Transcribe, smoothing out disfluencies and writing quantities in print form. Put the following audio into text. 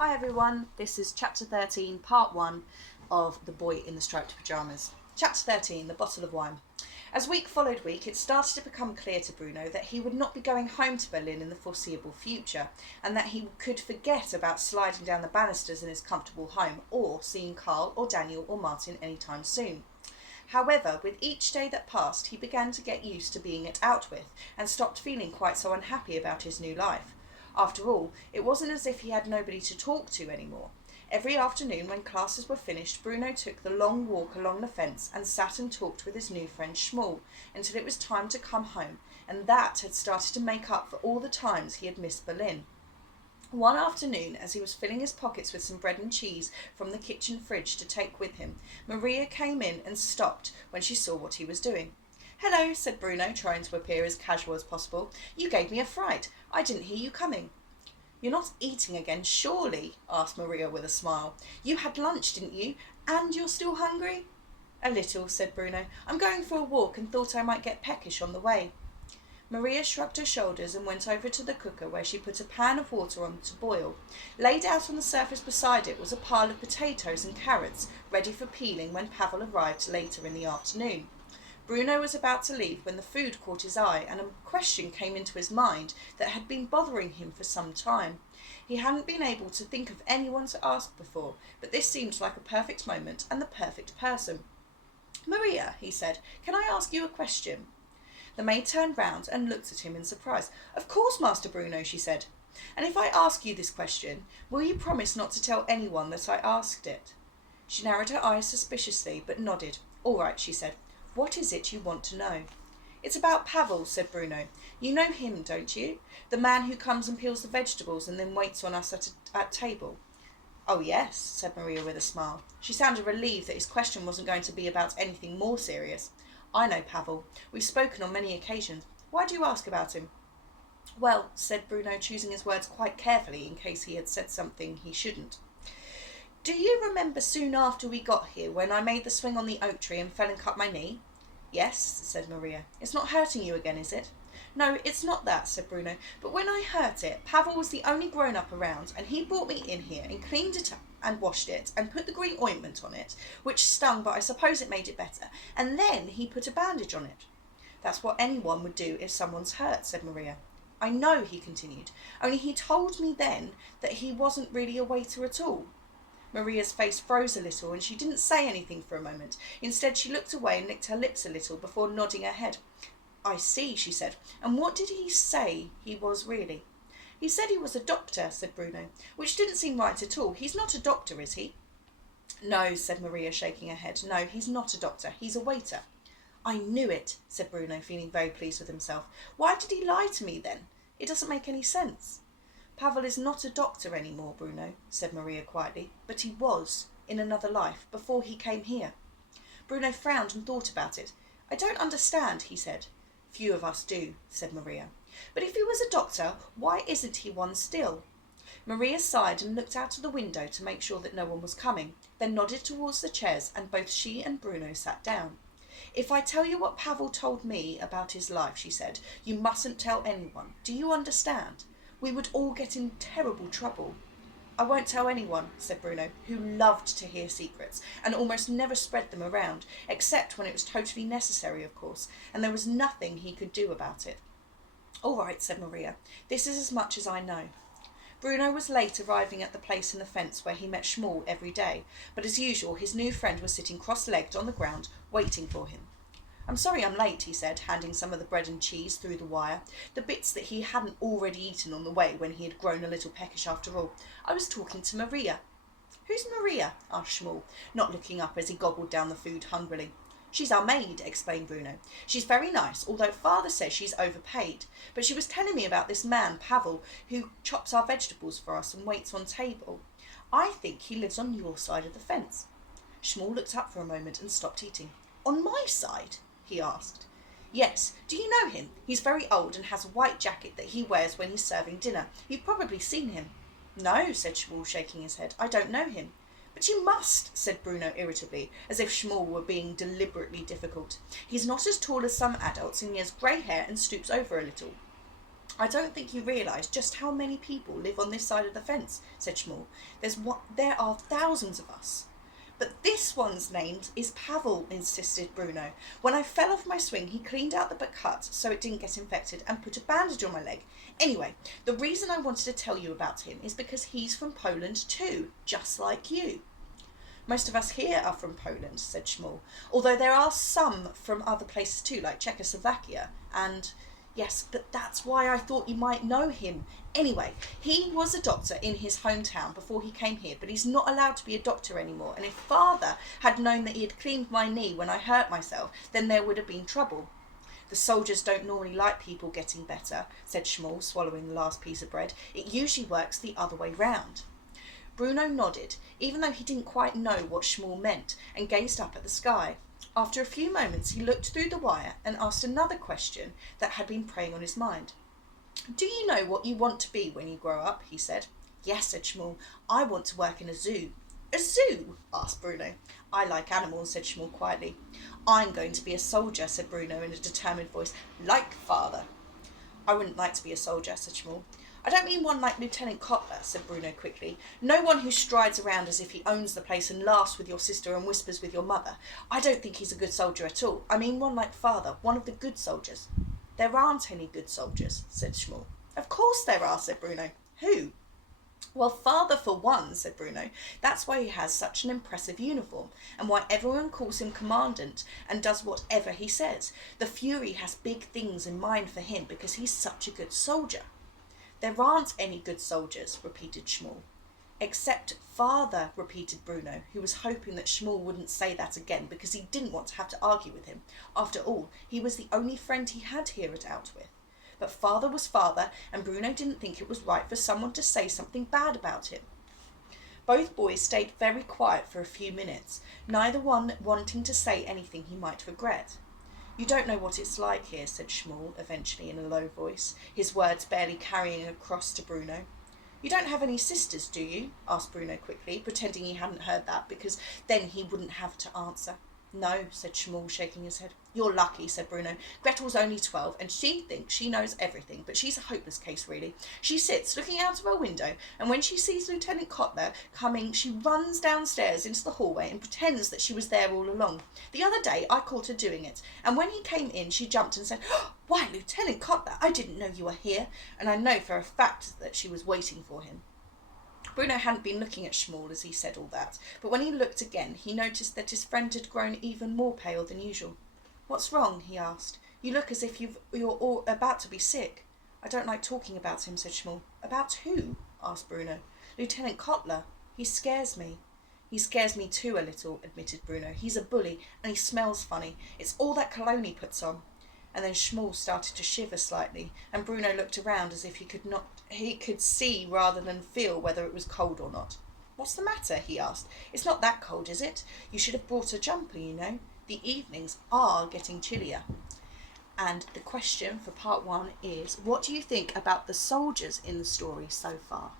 Hi everyone, this is chapter 13, part 1 of The Boy in the Striped Pyjamas. Chapter 13, The Bottle of Wine. As week followed week, it started to become clear to Bruno that he would not be going home to Berlin in the foreseeable future, and that he could forget about sliding down the banisters in his comfortable home, or seeing Carl or Daniel or Martin anytime soon. However, with each day that passed, he began to get used to being at Outwith, and stopped feeling quite so unhappy about his new life. After all, it wasn't as if he had nobody to talk to anymore. Every afternoon when classes were finished, Bruno took the long walk along the fence and sat and talked with his new friend Schmuel until it was time to come home, and that had started to make up for all the times he had missed Berlin. One afternoon, as he was filling his pockets with some bread and cheese from the kitchen fridge to take with him, Maria came in and stopped when she saw what he was doing. "Hello," said Bruno, trying to appear as casual as possible. "You gave me a fright. I didn't hear you coming." "You're not eating again, surely?" asked Maria with a smile. "You had lunch, didn't you? And you're still hungry?" "A little," said Bruno. "I'm going for a walk and thought I might get peckish on the way." Maria shrugged her shoulders and went over to the cooker, where she put a pan of water on to boil. Laid out on the surface beside it was a pile of potatoes and carrots, ready for peeling when Pavel arrived later in the afternoon. Bruno was about to leave when the food caught his eye, and a question came into his mind that had been bothering him for some time. He hadn't been able to think of anyone to ask before, but this seemed like a perfect moment and the perfect person. "Maria," he said, "can I ask you a question?" The maid turned round and looked at him in surprise. "Of course, Master Bruno," she said. "And if I ask you this question, will you promise not to tell anyone that I asked it?" She narrowed her eyes suspiciously, but nodded. "All right," she said. "What is it you want to know?" "It's about Pavel," said Bruno. "You know him, don't you? The man who comes and peels the vegetables and then waits on us at table." "Oh, yes," said Maria with a smile. She sounded relieved that his question wasn't going to be about anything more serious. "I know Pavel. We've spoken on many occasions. Why do you ask about him?" "Well," said Bruno, choosing his words quite carefully in case he had said something he shouldn't. "Do you remember soon after we got here when I made the swing on the oak tree and fell and cut my knee?" "Yes," said Maria. "It's not hurting you again, is it?" "No, it's not that," said Bruno. "But when I hurt it, Pavel was the only grown-up around, and he brought me in here and cleaned it up and washed it and put the green ointment on it, which stung, but I suppose it made it better, and then he put a bandage on it." "That's what anyone would do if someone's hurt," said Maria. "I know," he continued, "only he told me then that he wasn't really a waiter at all." Maria's face froze a little, and she didn't say anything for a moment. Instead, she looked away and licked her lips a little before nodding her head. "I see," she said. "And what did he say he was really?" "He said he was a doctor," said Bruno, "which didn't seem right at all. He's not a doctor, is he?" "No," said Maria, shaking her head. "No, he's not a doctor. He's a waiter." "I knew it," said Bruno, feeling very pleased with himself. "Why did he lie to me then? It doesn't make any sense." "Pavel is not a doctor any more, Bruno," said Maria quietly, "but he was, in another life, before he came here." Bruno frowned and thought about it. "I don't understand," he said. "Few of us do," said Maria. "But if he was a doctor, why isn't he one still?" Maria sighed and looked out of the window to make sure that no one was coming, then nodded towards the chairs, and both she and Bruno sat down. "If I tell you what Pavel told me about his life," she said, "you mustn't tell anyone. Do you understand? We would all get in terrible trouble." "I won't tell anyone," said Bruno, who loved to hear secrets, and almost never spread them around, except when it was totally necessary, of course, and there was nothing he could do about it. "All right," said Maria. "This is as much as I know." Bruno was late arriving at the place in the fence where he met Schmuel every day, but as usual his new friend was sitting cross-legged on the ground, waiting for him. "I'm sorry I'm late," he said, handing some of the bread and cheese through the wire, the bits that he hadn't already eaten on the way when he had grown a little peckish after all. "I was talking to Maria." "Who's Maria?" asked Schmuel, not looking up as he gobbled down the food hungrily. "She's our maid," explained Bruno. "She's very nice, although father says she's overpaid. But she was telling me about this man, Pavel, who chops our vegetables for us and waits on table. I think he lives on your side of the fence." Schmuel looked up for a moment and stopped eating. "On my side?" he asked. "Yes. Do you know him? He's very old and has a white jacket that he wears when he's serving dinner. You've probably seen him." "No," said Schmuel, shaking his head. "I don't know him." "But you must," said Bruno irritably, as if Schmuel were being deliberately difficult. "He's not as tall as some adults, and he has grey hair and stoops over a little." I don't think you realise just how many people live on this side of the fence, said Schmall. There are thousands of us. But this one's name is Pavel, insisted Bruno. When I fell off my swing, he cleaned out the cut so it didn't get infected and put a bandage on my leg. Anyway, the reason I wanted to tell you about him is because he's from Poland too, just like you. Most of us here are from Poland, said Schmall, although there are some from other places too, like Czechoslovakia. And yes, but that's why I thought you might know him. Anyway, he was a doctor in his hometown before he came here, but he's not allowed to be a doctor anymore. And if Father had known that he had cleaned my knee when I hurt myself, then there would have been trouble. The soldiers don't normally like people getting better, said Schmall, swallowing the last piece of bread. It usually works the other way round. Bruno nodded, even though he didn't quite know what Schmall meant, and gazed up at the sky. After a few moments, he looked through the wire and asked another question that had been preying on his mind. Do you know what you want to be when you grow up? He said. Yes, said Schmall. I want to work in a zoo. A zoo? Asked Bruno. I like animals, said Schmall quietly. I'm going to be a soldier, said Bruno in a determined voice. Like Father. I wouldn't like to be a soldier, said Schmall. I don't mean one like Lieutenant Kotler, said Bruno quickly. No one who strides around as if he owns the place and laughs with your sister and whispers with your mother. I don't think he's a good soldier at all. I mean one like Father, one of the good soldiers. There aren't any good soldiers, said Schmall. Of course there are, said Bruno. Who? Well, Father for one, said Bruno. That's why he has such an impressive uniform, and why everyone calls him Commandant and does whatever he says. The Fury has big things in mind for him because he's such a good soldier. There aren't any good soldiers, repeated Schmall. Except Father, repeated Bruno, who was hoping that Schmall wouldn't say that again because he didn't want to have to argue with him. After all, he was the only friend he had here at Outwith. But Father was Father, and Bruno didn't think it was right for someone to say something bad about him. Both boys stayed very quiet for a few minutes, neither one wanting to say anything he might regret. You don't know what it's like here, said Schmall, eventually in a low voice, his words barely carrying across to Bruno. You don't have any sisters, do you? Asked Bruno quickly, pretending he hadn't heard that, because then he wouldn't have to answer. No, said Schmall, shaking his head. You're lucky, said Bruno. Gretel's only 12, and she thinks she knows everything, but she's a hopeless case, really. She sits looking out of her window, and when she sees Lieutenant Kotler coming, she runs downstairs into the hallway and pretends that she was there all along. The other day, I caught her doing it, and when he came in, she jumped and said, Why, Lieutenant Kotler, I didn't know you were here, and I know for a fact that she was waiting for him. Bruno hadn't been looking at Schmall as he said all that, but when he looked again, he noticed that his friend had grown even more pale than usual. What's wrong? He asked. You look as if you're all about to be sick. I don't like talking about him, said Schmall. About who? Asked Bruno. Lieutenant Kotler. He scares me. He scares me too a little, admitted Bruno. He's a bully, and he smells funny. It's all that cologne he puts on. And then Schmall started to shiver slightly, and Bruno looked around as if he could see rather than feel whether it was cold or not. What's the matter? He asked. It's not that cold, is it? You should have brought a jumper, you know. The evenings are getting chillier. And the question for part 1 is, what do you think about the soldiers in the story so far?